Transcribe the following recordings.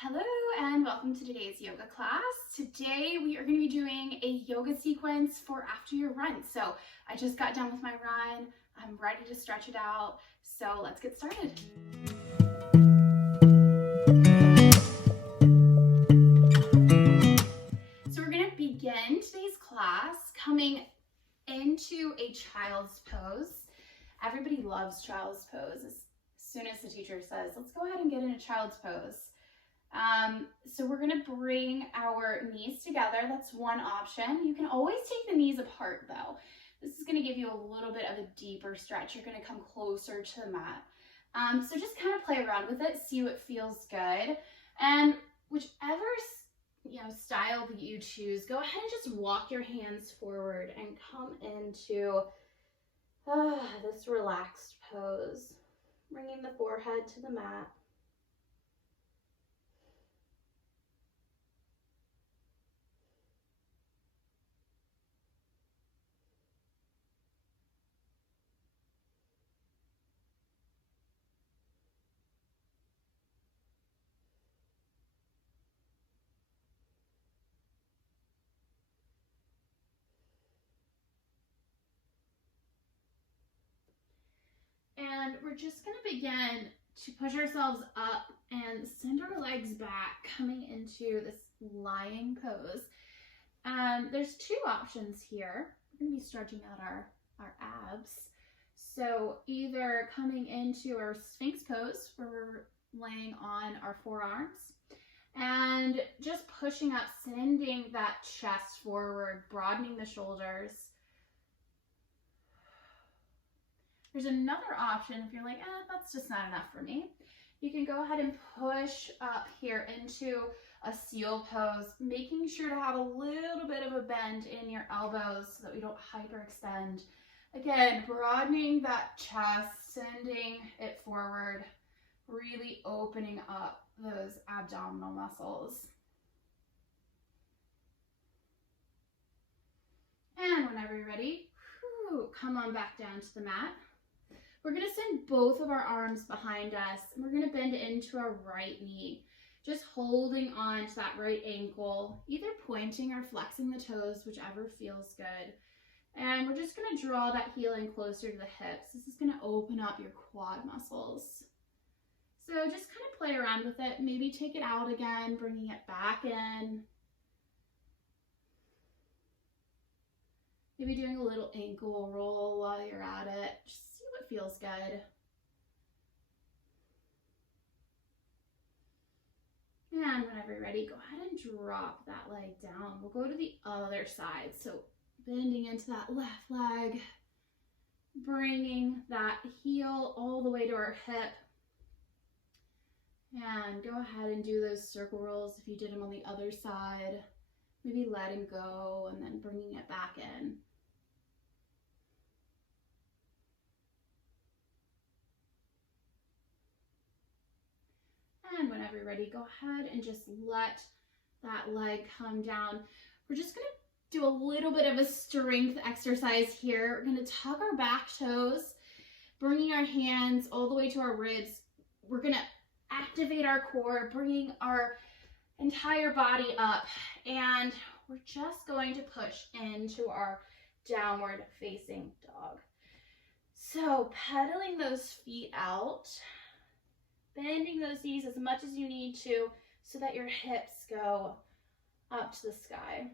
Hello and welcome to today's yoga class. Today we are going to be doing a yoga sequence for after your run. So I just got done with my run. I'm ready to stretch it out. So let's get started. So we're going to begin today's class coming into a child's pose. Everybody loves child's pose. As soon as the teacher says, let's go ahead and get in a child's pose. So we're going to bring our knees together. That's one option. You can always take the knees apart though. This is going to give you a little bit of a deeper stretch. You're going to come closer to the mat. So just kind of play around with it, see what feels good. And whichever style that you choose, go ahead and just walk your hands forward and come into this relaxed pose, bringing the forehead to the mat. And we're just going to begin to push ourselves up and send our legs back, coming into this lying pose. There's two options here. We're going to be stretching out our abs. So either coming into our Sphinx pose, where we're laying on our forearms, and just pushing up, sending that chest forward, broadening the shoulders. There's another option if you're like, that's just not enough for me. You can go ahead and push up here into a seal pose, making sure to have a little bit of a bend in your elbows so that we don't hyperextend. Again, broadening that chest, sending it forward, really opening up those abdominal muscles. And whenever you're ready, come on back down to the mat. We're going to send both of our arms behind us, and we're going to bend into our right knee, just holding on to that right ankle, either pointing or flexing the toes, whichever feels good. And we're just going to draw that heel in closer to the hips. This is going to open up your quad muscles. So just kind of play around with it. Maybe take it out again, bringing it back in. Maybe doing a little ankle roll while you're at it. Just see what feels good. And whenever you're ready, go ahead and drop that leg down. We'll go to the other side. So bending into that left leg, bringing that heel all the way to our hip. And go ahead and do those circle rolls if you did them on the other side. Maybe letting go and then bringing it back in. And whenever you're ready, go ahead and just let that leg come down. We're just going to do a little bit of a strength exercise here. We're going to tuck our back toes, bringing our hands all the way to our ribs. We're going to activate our core, bringing our entire body up, and we're just going to push into our downward facing dog. So pedaling those feet out, bending those knees as much as you need to so that your hips go up to the sky.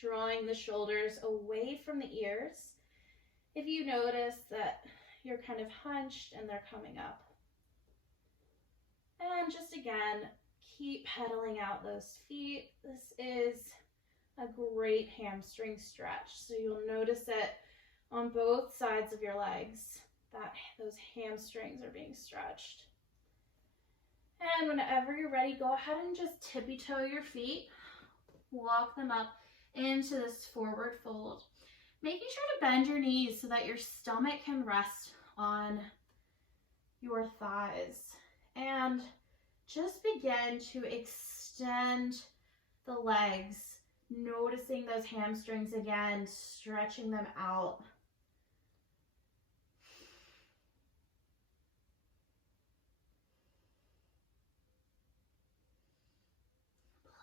Drawing the shoulders away from the ears. If you notice that you're kind of hunched and they're coming up. And just again, keep pedaling out those feet. This is a great hamstring stretch. So you'll notice it on both sides of your legs, that those hamstrings are being stretched. And whenever you're ready, go ahead and just tippy toe your feet. Walk them up into this forward fold. Making sure to bend your knees so that your stomach can rest on your thighs. And just begin to extend the legs, noticing those hamstrings again, stretching them out.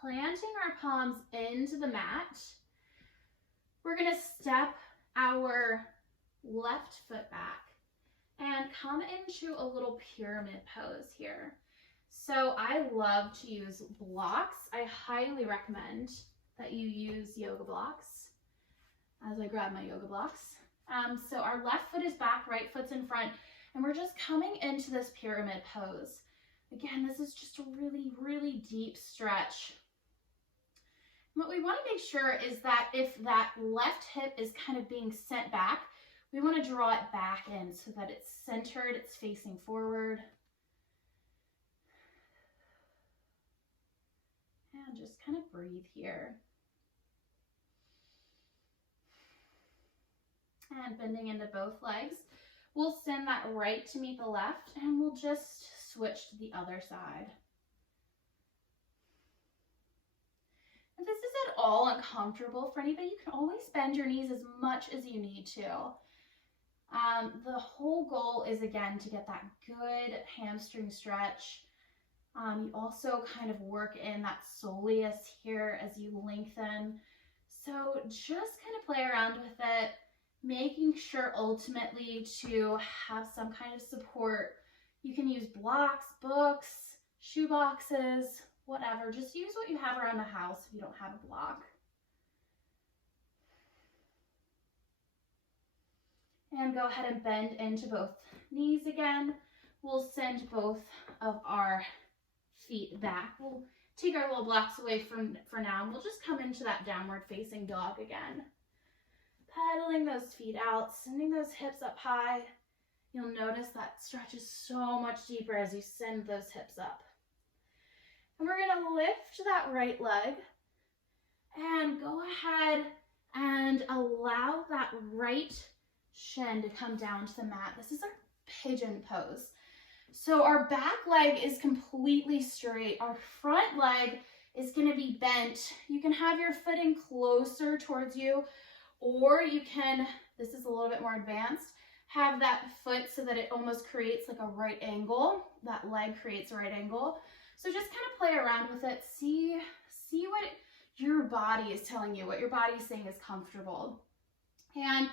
planting our palms into the mat. We're gonna step our left foot back and come into a little pyramid pose here. So I love to use blocks. I highly recommend that you use yoga blocks as I grab my yoga blocks. So our left foot is back, right foot's in front, and we're just coming into this pyramid pose. Again, this is just a really, really deep stretch. What we want to make sure is that if that left hip is kind of being sent back, we want to draw it back in so that it's centered, it's facing forward. And just kind of breathe here. And bending into both legs. We'll send that right to meet the left, and we'll just switch to the other side. If this is at all uncomfortable for anybody, you can always bend your knees as much as you need to. The whole goal is, again, to get that good hamstring stretch. You also kind of work in that soleus here as you lengthen. So just kind of play around with it, making sure ultimately to have some kind of support. You can use blocks, books, shoe boxes, whatever. Just use what you have around the house if you don't have a block. And go ahead and bend into both knees again. We'll send both of our feet back. We'll take our little blocks away for now, and we'll just come into that downward facing dog again. Pedaling those feet out, sending those hips up high. You'll notice that stretch is so much deeper as you send those hips up. And we're gonna lift that right leg and go ahead and allow that right shin to come down to the mat. This is our pigeon pose. So our back leg is completely straight. Our front leg is gonna be bent. You can have your footing closer towards you, or you can, this is a little bit more advanced, have that foot so that it almost creates like a right angle. That leg creates a right angle. So just kind of play around with it. See what your body is telling you, what your body is saying is comfortable. And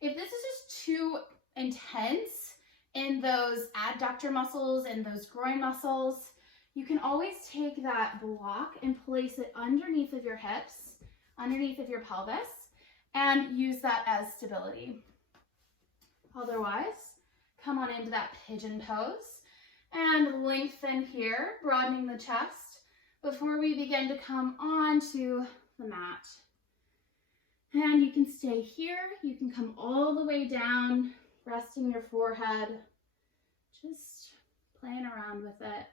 if this is just too intense in those adductor muscles and those groin muscles, you can always take that block and place it underneath of your hips, underneath of your pelvis, and use that as stability. Otherwise, come on into that pigeon pose and lengthen here, broadening the chest before we begin to come onto the mat. And you can stay here. You can come all the way down, resting your forehead, just playing around with it.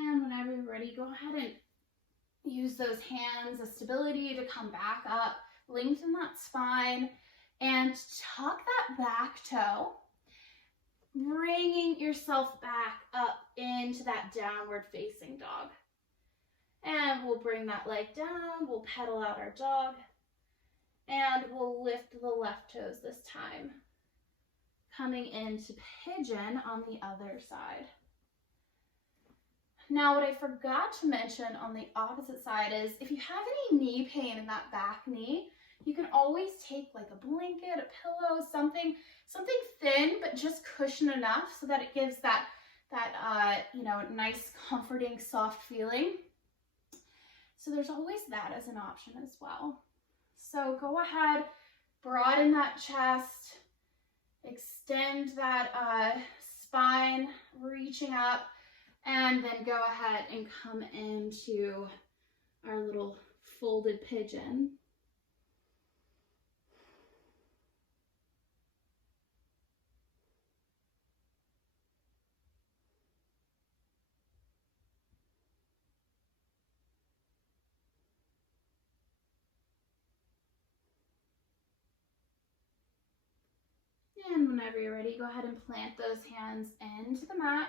And whenever you're ready, go ahead and use those hands as stability to come back up, lengthen that spine, and tuck that back toe, bringing yourself back up into that downward facing dog. And we'll bring that leg down, we'll pedal out our dog, and we'll lift the left toes this time, coming into pigeon on the other side. Now, what I forgot to mention on the opposite side is if you have any knee pain in that back knee, you can always take like a blanket, a pillow, something thin, but just cushion enough so that it gives that nice, comforting, soft feeling. So there's always that as an option as well. So go ahead, broaden that chest, extend that spine, reaching up, and then go ahead and come into our little folded pigeon. And whenever you're ready, go ahead and plant those hands into the mat.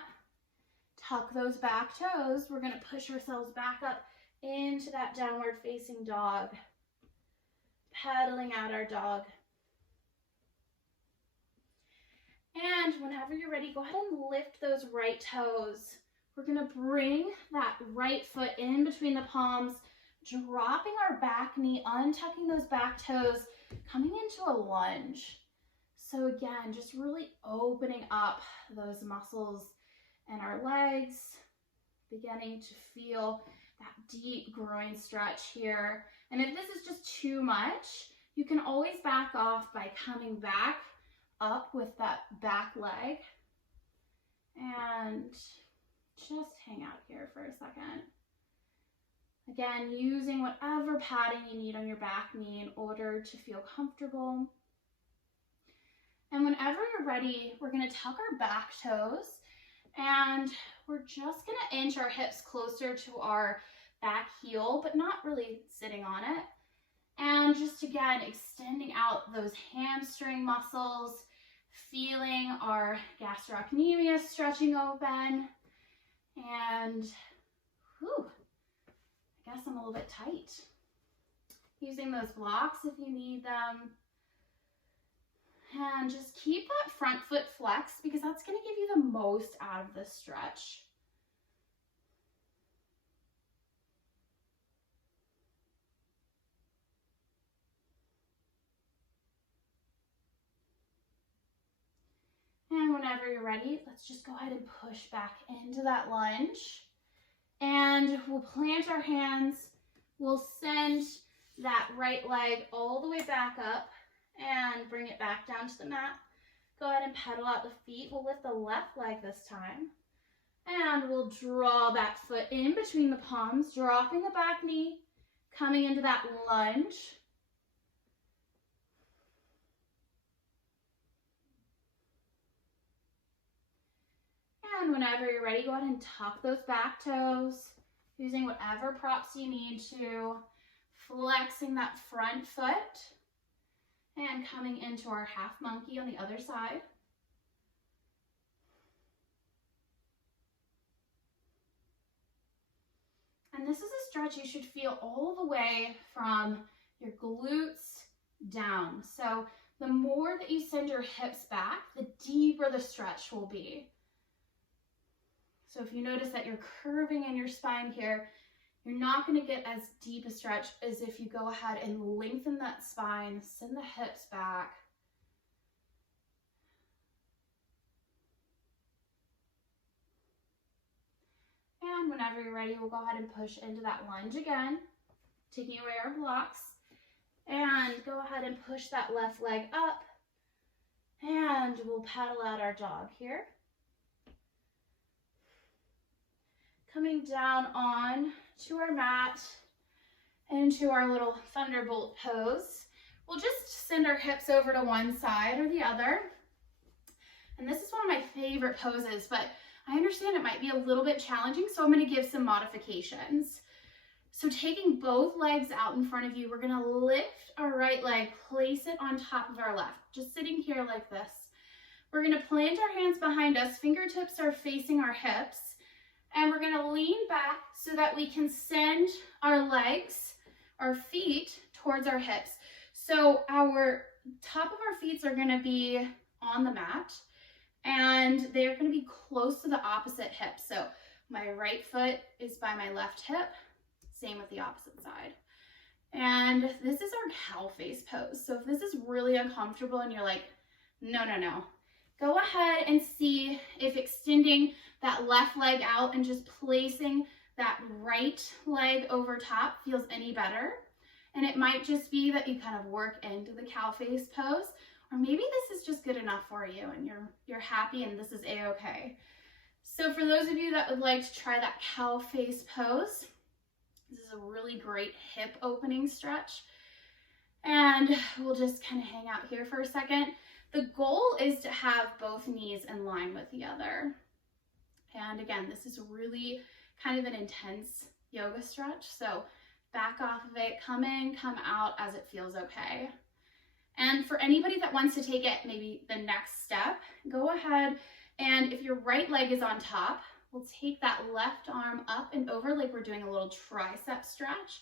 Tuck those back toes. We're going to push ourselves back up into that downward facing dog. Pedaling out our dog. And whenever you're ready, go ahead and lift those right toes. We're going to bring that right foot in between the palms, dropping our back knee, untucking those back toes, coming into a lunge. So again, just really opening up those muscles in our legs, beginning to feel that deep groin stretch here. And if this is just too much, you can always back off by coming back up with that back leg and just hang out here for a second. Again, using whatever padding you need on your back knee in order to feel comfortable. And whenever you're ready, we're going to tuck our back toes and we're just going to inch our hips closer to our back heel, but not really sitting on it. And just again, extending out those hamstring muscles, feeling our gastrocnemius stretching open. And whew, I guess I'm a little bit tight. Using those blocks if you need them. And just keep that front foot flexed because that's going to give you the most out of this stretch. And whenever you're ready, let's just go ahead and push back into that lunge. And we'll plant our hands. We'll send that right leg all the way back up and bring it back down to the mat. Go ahead and pedal out the feet. We'll lift the left leg this time. And we'll draw that foot in between the palms, dropping the back knee, coming into that lunge. And whenever you're ready, go ahead and tuck those back toes, using whatever props you need to, flexing that front foot, and coming into our half monkey on the other side. And this is a stretch you should feel all the way from your glutes down. So the more that you send your hips back, the deeper the stretch will be. So if you notice that you're curving in your spine here, you're not going to get as deep a stretch as if you go ahead and lengthen that spine, send the hips back. And whenever you're ready, we'll go ahead and push into that lunge again, taking away our blocks. And go ahead and push that left leg up. And we'll paddle out our dog here. Coming down on to our mat, into our little thunderbolt pose. We'll just send our hips over to one side or the other. And this is one of my favorite poses, but I understand it might be a little bit challenging, so I'm going to give some modifications. So taking both legs out in front of you, we're going to lift our right leg, place it on top of our left, just sitting here like this. We're going to plant our hands behind us, fingertips are facing our hips. And we're going to lean back so that we can send our legs, our feet towards our hips. So our top of our feet are going to be on the mat and they're going to be close to the opposite hip. So my right foot is by my left hip, same with the opposite side. And this is our cow face pose. So if this is really uncomfortable and you're like, no, go ahead and see if extending that left leg out and just placing that right leg over top feels any better. And it might just be that you kind of work into the cow face pose, or maybe this is just good enough for you and you're happy and this is a-okay. So for those of you that would like to try that cow face pose, this is a really great hip opening stretch. And we'll just kind of hang out here for a second. The goal is to have both knees in line with the other. And again, this is really kind of an intense yoga stretch. So back off of it, come in, come out as it feels okay. And for anybody that wants to take it maybe the next step, go ahead and if your right leg is on top, we'll take that left arm up and over like we're doing a little tricep stretch,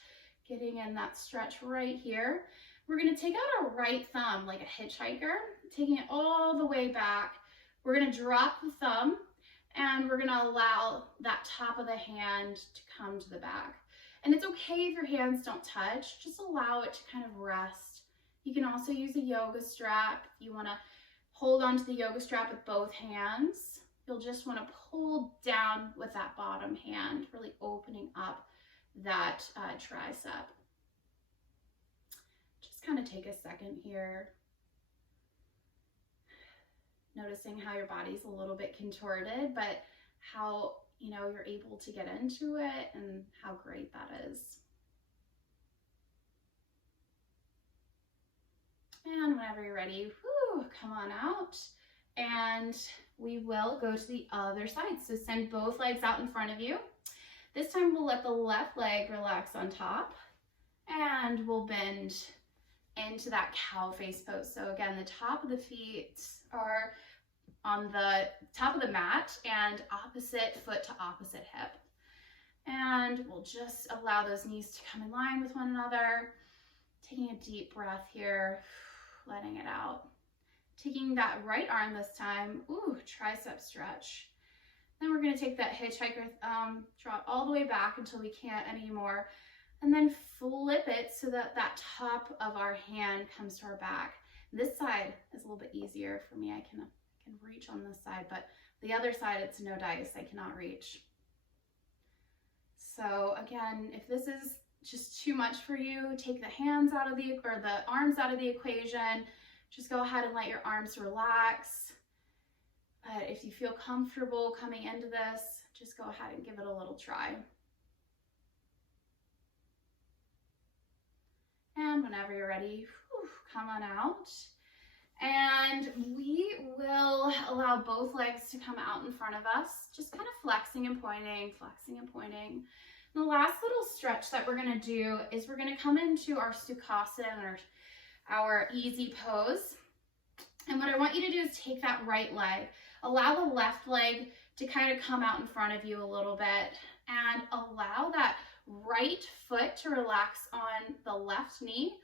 getting in that stretch right here. We're gonna take out our right thumb like a hitchhiker, taking it all the way back. We're gonna drop the thumb and we're gonna allow that top of the hand to come to the back. And it's okay if your hands don't touch, just allow it to kind of rest. You can also use a yoga strap. If you wanna hold onto the yoga strap with both hands, you'll just wanna pull down with that bottom hand, really opening up that tricep. Just kind of take a second here. Noticing how your body's a little bit contorted, but how, you know, you're able to get into it and how great that is. And whenever you're ready, come on out. And we will go to the other side. So send both legs out in front of you. This time we'll let the left leg relax on top and we'll bend into that cow face pose. So again, the top of the feet are on the top of the mat and opposite foot to opposite hip. And we'll just allow those knees to come in line with one another. Taking a deep breath here, letting it out. Taking that right arm this time, tricep stretch. Then we're gonna take that hitchhiker thumb, draw it all the way back until we can't anymore, and then flip it so that that top of our hand comes to our back. This side is a little bit easier for me. I can reach on this side, but the other side, it's no dice, I cannot reach. So again, if this is just too much for you, take the hands out of the arms out of the equation. Just go ahead and let your arms relax. But if you feel comfortable coming into this, just go ahead and give it a little try. And whenever you're ready, come on out. And we will allow both legs to come out in front of us, just kind of flexing and pointing, flexing and pointing. And the last little stretch that we're gonna do is we're gonna come into our Sukhasana, or our easy pose. And what I want you to do is take that right leg, allow the left leg to kind of come out in front of you a little bit, and allow that right foot to relax on the left knee,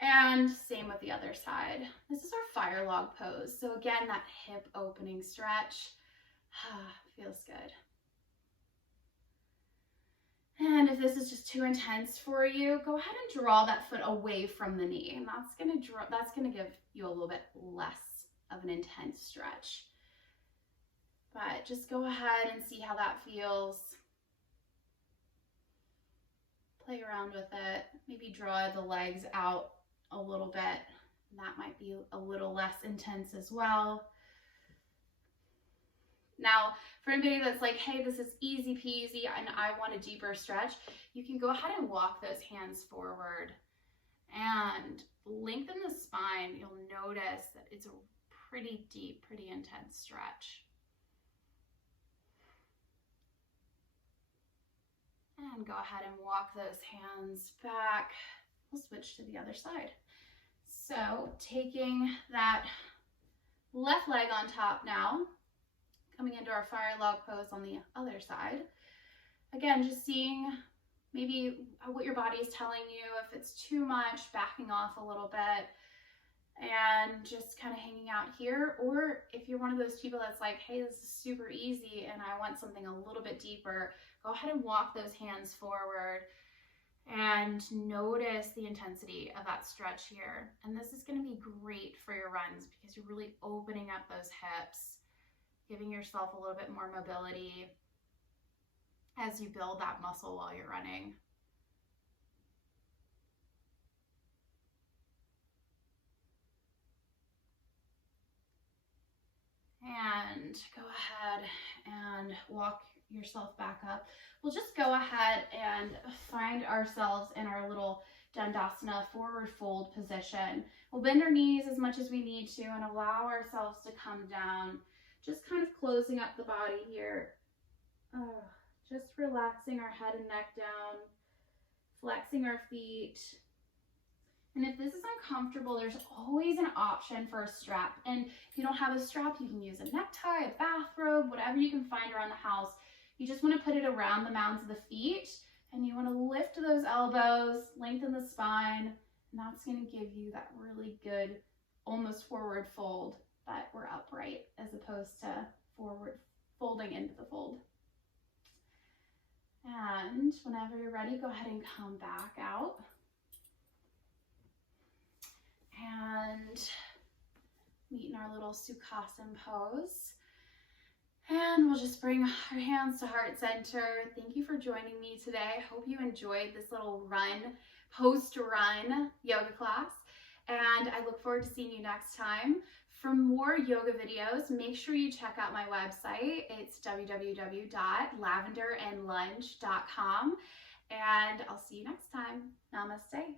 and same with the other side. This is our fire log pose. So again, that hip opening stretch, feels good. And if this is just too intense for you, go ahead and draw that foot away from the knee. And that's gonna give you a little bit less of an intense stretch. But just go ahead and see how that feels. Play around with it. Maybe draw the legs out a little bit. That might be a little less intense as well. Now, for anybody that's like, hey, this is easy peasy and I want a deeper stretch, you can go ahead and walk those hands forward and lengthen the spine. You'll notice that it's a pretty deep, pretty intense stretch. And go ahead and walk those hands back. We'll switch to the other side. So taking that left leg on top now, coming into our fire log pose on the other side. Again, just seeing maybe what your body is telling you. If it's too much, backing off a little bit and just kind of hanging out here. Or if you're one of those people that's like, hey, this is super easy and I want something a little bit deeper, go ahead and walk those hands forward and notice the intensity of that stretch here. And this is going to be great for your runs because you're really opening up those hips, giving yourself a little bit more mobility as you build that muscle while you're running. And go ahead and walk yourself back up. We'll just go ahead and find ourselves in our little Dandasana forward fold position. We'll bend our knees as much as we need to and allow ourselves to come down. Just kind of closing up the body here. Just relaxing our head and neck down, flexing our feet. And if this is uncomfortable, there's always an option for a strap. And if you don't have a strap, you can use a necktie, a bathrobe, whatever you can find around the house. You just want to put it around the mounds of the feet, and you want to lift those elbows, lengthen the spine, and that's going to give you that really good, almost forward fold, but we're upright as opposed to forward folding into the fold. And whenever you're ready, go ahead and come back out. And meet in our little Sukhasana pose. And we'll just bring our hands to heart center. Thank you for joining me today. I hope you enjoyed this little post-run yoga class. And I look forward to seeing you next time. For more yoga videos, make sure you check out my website. It's www.lavenderandlunge.com. And I'll see you next time. Namaste.